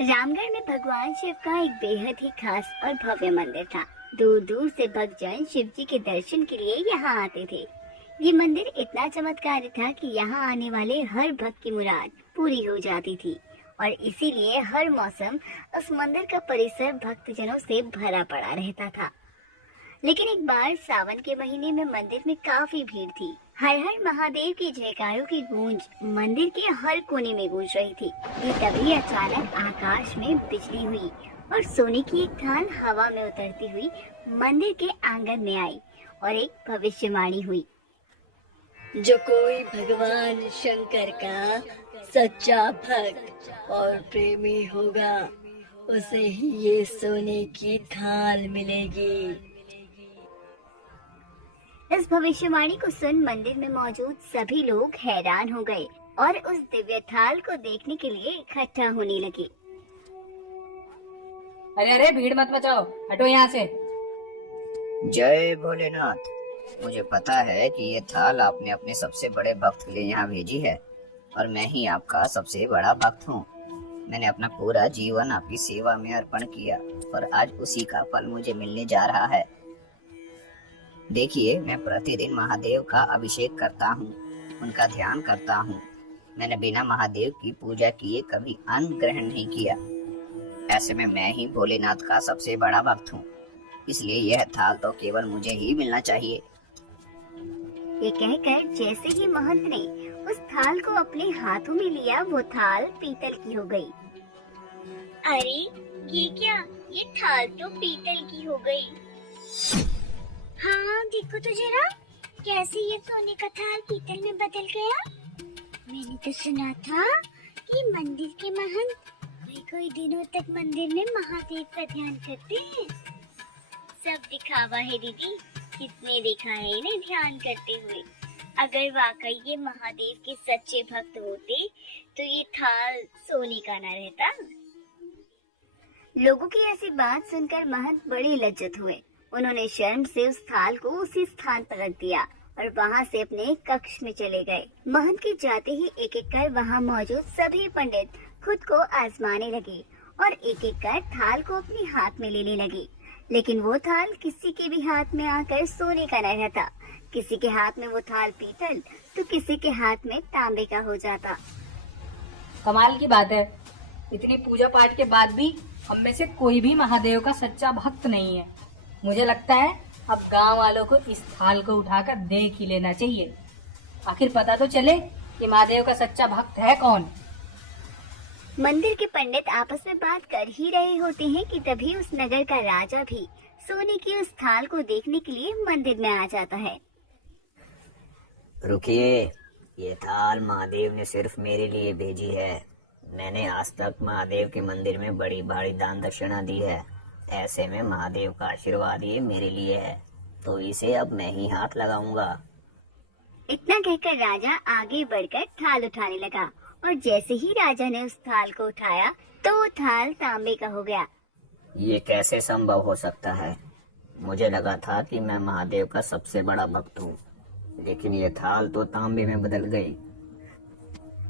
रामगढ़ में भगवान शिव का एक बेहद ही खास और भव्य मंदिर था। दूर दूर से भक्तजन शिव जी के दर्शन के लिए यहाँ आते थे। ये मंदिर इतना चमत्कारी था कि यहाँ आने वाले हर भक्त की मुराद पूरी हो जाती थी और इसीलिए हर मौसम उस मंदिर का परिसर भक्तजनों से भरा पड़ा रहता था। लेकिन एक बार सावन के महीने में मंदिर में काफी भीड़ थी। हर हर महादेव की जयकारों की गूंज मंदिर के हर कोने में गूंज रही थी कि तभी अचानक आकाश में बिजली हुई और सोने की एक थान हवा में उतरती हुई मंदिर के आंगन में आई और एक भविष्यवाणी हुई। जो कोई भगवान शंकर का सच्चा भक्त और प्रेमी होगा उसे ही ये सोने की थाल मिलेगी। इस भविष्यवाणी को सुन मंदिर में मौजूद सभी लोग हैरान हो गए और उस दिव्य थाल को देखने के लिए इकट्ठा होने लगे। अरे अरे भीड़ मत मचाओ, हटो यहाँ से। जय भोलेनाथ। मुझे पता है कि ये थाल आपने अपने सबसे बड़े भक्त के लिए यहाँ भेजी है और मैं ही आपका सबसे बड़ा भक्त हूँ। मैंने अपना पूरा जीवन आपकी सेवा में अर्पण किया और आज उसी का फल मुझे मिलने जा रहा है। देखिए, मैं प्रतिदिन महादेव का अभिषेक करता हूँ, उनका ध्यान करता हूँ। मैंने बिना महादेव की पूजा किए कभी अन्न ग्रहण नहीं किया। ऐसे में मैं ही भोलेनाथ का सबसे बड़ा भक्त हूँ, इसलिए यह थाल तो केवल मुझे ही मिलना चाहिए। ये कहकर जैसे ही महंत ने उस थाल को अपने हाथों में लिया, वो थाल पीतल की हो गई। अरे ये क्या, ये थाल तो पीतल की हो गई। हाँ देखो तो जरा, कैसे ये सोने का थाल पीतल में बदल गया। मैंने तो सुना था कि मंदिर के महंत कोई दिनों तक मंदिर में महादेव का ध्यान करते हैं। सब दिखावा है दीदी, किसने देखा है इन्हें ध्यान करते हुए। अगर वाकई ये महादेव के सच्चे भक्त होते तो ये थाल सोने का न रहता। लोगों की ऐसी बात सुनकर महंत बड़े लज्जित हुए। उन्होंने शर्म से उस थाल को उसी स्थान पर रख दिया और वहां से अपने कक्ष में चले गए। महंत के जाते ही एक एक कर वहां मौजूद सभी पंडित खुद को आजमाने लगे और एक एक कर थाल को अपने हाथ में लेने लगे। लेकिन वो थाल किसी के भी हाथ में आकर सोने का न रहता। किसी के हाथ में वो थाल पीतल तो किसी के हाथ में तांबे का हो जाता। कमाल की बात है, इतनी पूजा पाठ के बाद भी हम में से कोई भी महादेव का सच्चा भक्त नहीं है। मुझे लगता है अब गांव वालों को इस थाल को उठाकर देख ही लेना चाहिए, आखिर पता तो चले कि महादेव का सच्चा भक्त है कौन। मंदिर के पंडित आपस में बात कर ही रहे होते हैं कि तभी उस नगर का राजा भी सोने की उस थाल को देखने के लिए मंदिर में आ जाता है। रुकिए, ये थाल महादेव ने सिर्फ मेरे लिए भेजी है। मैंने आज तक महादेव के मंदिर में बड़ी भारी दान दक्षिणा दी है। ऐसे में महादेव का आशीर्वाद ये मेरे लिए है, तो इसे अब मैं ही हाथ लगाऊंगा। इतना कहकर राजा आगे बढ़कर थाल उठाने लगा और जैसे ही राजा ने उस थाल को उठाया तो वो थाल तांबे का हो गया। ये कैसे संभव हो सकता है? मुझे लगा था कि मैं महादेव का सबसे बड़ा भक्त हूँ, लेकिन ये थाल तो तांबे में बदल गई।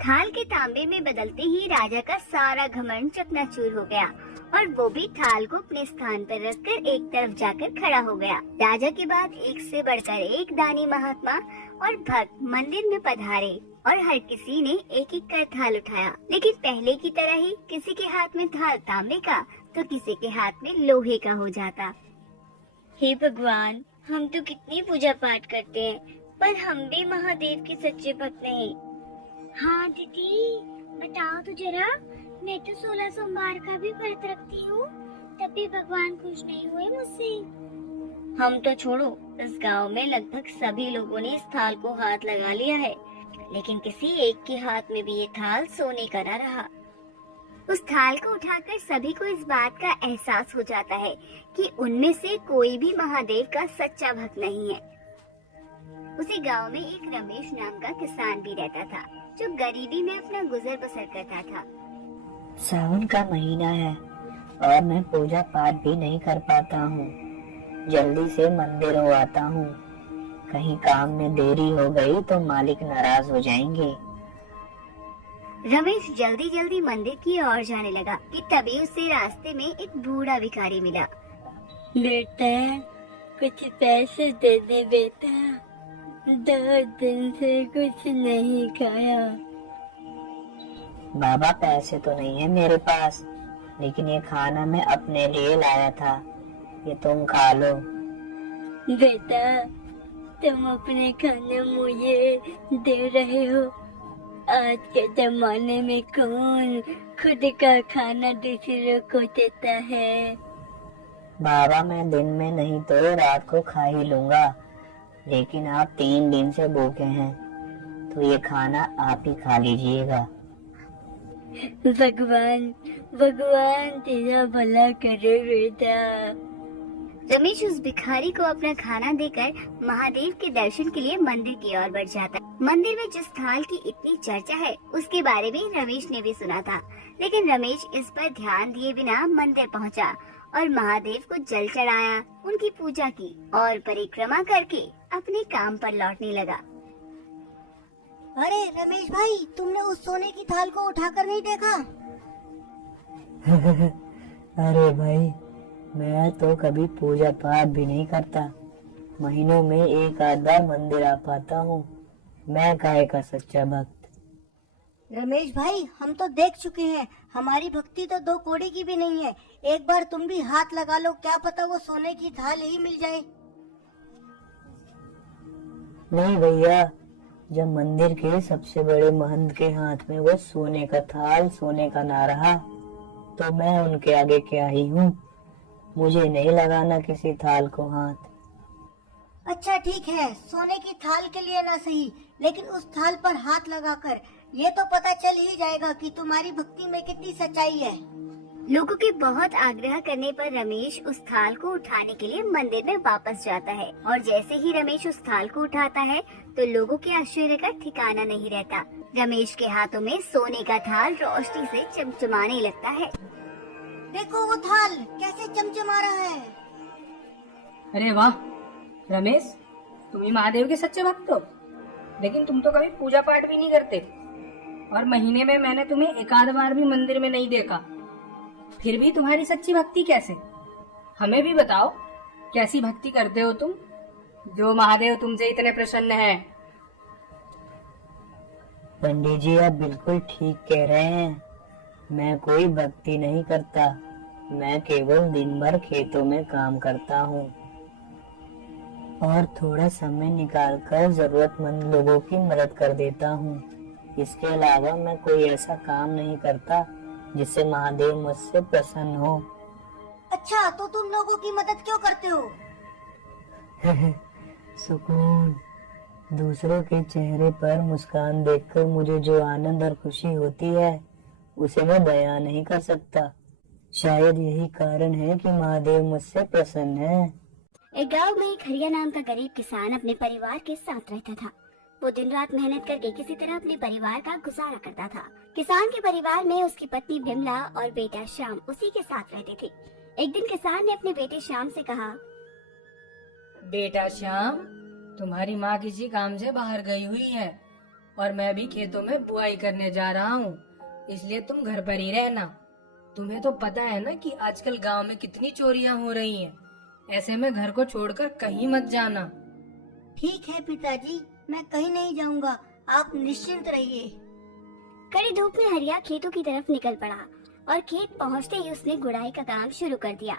थाल के तांबे में बदलते ही राजा का सारा घमंड चकनाचूर हो गया और वो भी थाल को अपने स्थान पर रखकर एक तरफ जाकर खड़ा हो गया। राजा के बाद एक से बढ़कर एक दानी महात्मा और भक्त मंदिर में पधारे और हर किसी ने एक एक कर थाल उठाया। लेकिन पहले की तरह ही किसी के हाथ में थाल तांबे का तो किसी के हाथ में लोहे का हो जाता। हे भगवान, हम तो कितनी पूजा पाठ करते हैं पर हम भी महादेव के सच्चे भक्त नहीं। हाँ दीदी, बताओ तो जरा, मैं तो 16 सोमवार का भी व्रत रखती हूँ, तब भी भगवान खुश नहीं हुए मुझसे। हम तो छोड़ो, इस गांव में लगभग सभी लोगों ने इस थाल को हाथ लगा लिया है, लेकिन किसी एक के हाथ में भी ये थाल सोने का न रहा। उस थाल को उठाकर सभी को इस बात का एहसास हो जाता है कि उनमें से कोई भी महादेव का सच्चा भक्त नहीं है। उसी गांव में एक रमेश नाम का किसान भी रहता था, जो गरीबी में अपना गुजर बसर करता था। सावन का महीना है और मैं पूजा पाठ भी नहीं कर पाता हूँ। जल्दी से मंदिर हो आता हूँ, कहीं काम में देरी हो गई तो मालिक नाराज हो जाएंगे। रमेश जल्दी जल्दी मंदिर की ओर जाने लगा कि तभी उसे रास्ते में एक बूढ़ा भिखारी मिला। बेटा, कुछ पैसे दे दे बेटा, 2 दिन से कुछ नहीं खाया। बाबा पैसे तो नहीं है मेरे पास, लेकिन ये खाना मैं अपने लिए लाया था, ये तुम खा लो। बेटा, तुम अपने खाने मुझे दे रहे हो? आज के जमाने में कौन खुद का खाना दूसरों को देता है? बाबा मैं दिन में नहीं तो रात को खा ही लूंगा, लेकिन आप 3 दिन से भूखे हैं, तो ये खाना आप ही खा लीजिएगा। भगवान भगवान तेरा भला करे बेटा। रमेश उस भिखारी को अपना खाना देकर महादेव के दर्शन के लिए मंदिर की ओर बढ़ जाता है। मंदिर में जिस थाल की इतनी चर्चा है उसके बारे में रमेश ने भी सुना था, लेकिन रमेश इस पर ध्यान दिए बिना मंदिर पहुंचा और महादेव को जल चढ़ाया, उनकी पूजा की और परिक्रमा करके अपने काम पर लौटने लगा। अरे रमेश भाई, तुमने उस सोने की थाल को उठाकर नहीं देखा? अरे भाई, मैं तो कभी पूजा पाठ भी नहीं करता, महीनों में एक आध बार मंदिर आ पाता हूँ, मैं काहे का सच्चा भक्त। रमेश भाई, हम तो देख चुके हैं, हमारी भक्ति तो 2 कौड़ी की भी नहीं है। एक बार तुम भी हाथ लगा लो, क्या पता वो सोने की थाल ही मिल जाए। नहीं भैया, जब मंदिर के सबसे बड़े महंत के हाथ में वो सोने का थाल, सोने का ना रहा, तो मैं उनके आगे क्या ही हूँ। मुझे नहीं लगाना किसी थाल को हाथ। अच्छा ठीक है, सोने की थाल के लिए ना सही, लेकिन उस थाल पर हाथ लगाकर ये तो पता चल ही जाएगा कि तुम्हारी भक्ति में कितनी सच्चाई है। लोगों के बहुत आग्रह करने पर रमेश उस थाल को उठाने के लिए मंदिर में वापस जाता है और जैसे ही रमेश उस थाल को उठाता है तो लोगों के आश्चर्य का ठिकाना नहीं रहता। रमेश के हाथों में सोने का थाल रोशनी से चमचमाने लगता है। देखो वो थाल कैसे चमचमा रहा है। अरे वाह रमेश, तुम ही महादेव के सच्चे भक्त हो, लेकिन तुम तो कभी पूजा पाठ भी नहीं करते और महीने में मैंने तुम्हें एक आध बार भी मंदिर में नहीं देखा, फिर भी तुम्हारी सच्ची भक्ति कैसे? हमें भी बताओ, कैसी भक्ति करते हो तुम जो महादेव तुमसे इतने प्रसन्न है? पंडित जी, आप बिल्कुल ठीक कह रहे हैं, मैं कोई भक्ति नहीं करता, मैं केवल दिन भर खेतों में काम करता हूँ और थोड़ा समय निकालकर जरूरतमंद लोगों की मदद कर देता हूँ। इसके अलावा मैं कोई ऐसा काम नहीं करता जिससे महादेव मुझसे प्रसन्न हो। अच्छा, तो तुम लोगों की मदद क्यों करते हो? सुकून, दूसरों के चेहरे पर मुस्कान देखकर मुझे जो आनंद और खुशी होती है उसे मैं बयां नहीं कर सकता। शायद यही कारण है कि महादेव मुझसे प्रसन्न है। एक गांव में एक हरिया नाम का गरीब किसान अपने परिवार के साथ रहता था। वो दिन रात मेहनत करके किसी तरह अपने परिवार का गुजारा करता था। किसान के परिवार में उसकी पत्नी बिमला और बेटा श्याम उसी के साथ रहते थे। एक दिन किसान ने अपने बेटे श्याम से कहा, बेटा श्याम, तुम्हारी माँ किसी काम से बाहर गई हुई है और मैं भी खेतों में बुआई करने जा रहा हूँ, इसलिए तुम घर पर ही रहना। तुम्हें तो पता है ना कि आजकल गांव में कितनी चोरियां हो रही हैं, ऐसे में घर को छोड़कर कहीं मत जाना। ठीक है पिताजी, मैं कहीं नहीं जाऊंगा, आप निश्चिंत रहिए। कड़ी धूप में हरिया खेतों की तरफ निकल पड़ा और खेत पहुंचते ही उसने गुड़ाई का काम शुरू कर दिया।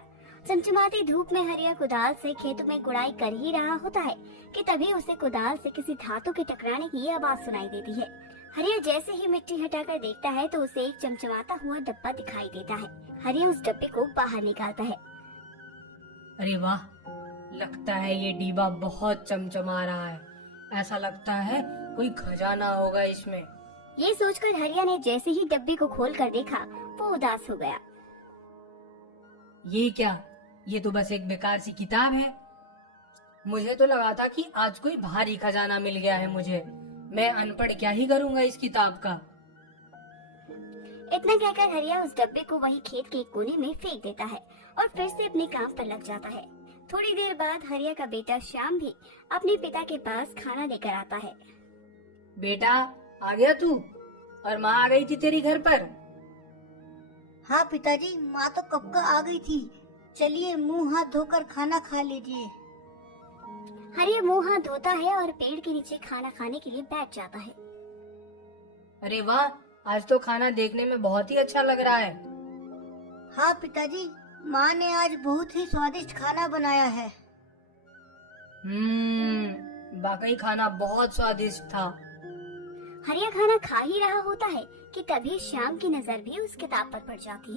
चमचमाती धूप में हरिया कुदाल से खेतों में गुड़ाई कर ही रहा होता है कि तभी उसे कुदाल से किसी धातु के टकराने की आवाज सुनाई देती है। हरिया जैसे ही मिट्टी हटाकर देखता है तो उसे एक चमचमाता हुआ डब्बा दिखाई देता है। हरिया उस डब्बे को बाहर निकालता है। अरे वाह, लगता है ये डिब्बा बहुत चमचमा रहा है, ऐसा लगता है कोई खजाना होगा इसमें। ये सोचकर हरिया ने जैसे ही डब्बे को खोलकर देखा वो उदास हो गया। ये क्या, ये तो बस एक बेकार सी किताब है। मुझे तो लगा था कि आज कोई भारी खजाना मिल गया है मुझे, मैं अनपढ़ क्या ही करूंगा इस किताब का। इतना कहकर हरिया उस डब्बे को वही खेत के एक कोने में फेंक देता है और फिर से अपने काम पर लग जाता है। थोड़ी देर बाद हरिया का बेटा श्याम भी अपने पिता के पास खाना लेकर आता है। बेटा, आ गया तू? और माँ आ गई थी तेरी घर पर? हाँ पिताजी, माँ तो कब का आ गई थी। चलिए मुंह हाथ धोकर खाना खा लीजिए। हरिया मुंह हाथ धोता है और पेड़ के नीचे खाना खाने के लिए बैठ जाता है। अरे वाह, आज तो खाना देखने में बहुत ही अच्छा लग रहा है। हाँ पिताजी, माँ ने आज बहुत ही स्वादिष्ट खाना बनाया है। वाकई खाना बहुत स्वादिष्ट था। हरिया खाना खा ही रहा होता है कि तभी श्याम की नजर भी उस किताब पर पड़ जाती है।